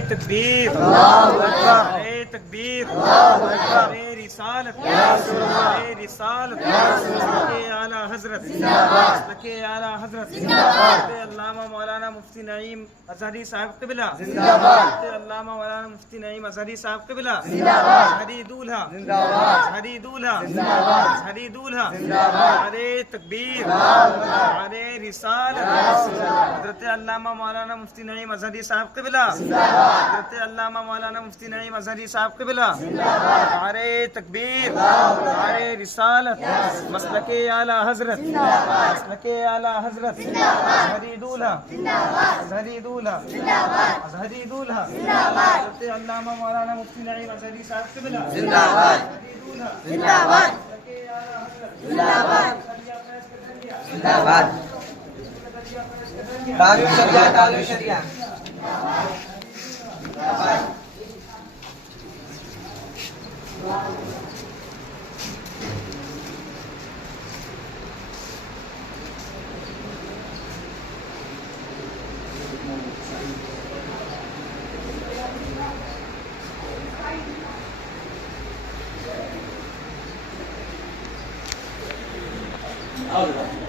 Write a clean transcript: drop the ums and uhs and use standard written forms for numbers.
تکبیر نعرہ تکبیر نعرہ رسالت نعرہ رسالت مسلک اعلیٰ حضرت مسلک اعلیٰ حضرت علامہ مولانا مفتی نعیم اظہری صاحب قبلہ علامہ مولانا مفتی نعیم اظہری صاحب قبلہ اظہری دولہا اظہری دولہا اظہری دولہا نعرہ تکبیر نعرہ رسالت حضرت علامہ مولانا مفتی نعیم اظہری صاحب قبلہ حضرت علامہ مولانا مفتی نعیم اظہری صاحب قبلہ نعرہ تکبیر نعرہ رسالت مسلک اعلیٰ حضرت مسلک اعلیٰ حضرت اظہری دولہا اظہری دولہا اظہری دولہا حضرت علامہ مولانا مفتی نعیم اظہری صاحب قبلہ زندہ باد زندہ باد زندہ باد زندہ باد تعلیم شریعہ تعلیم شریعہ Allah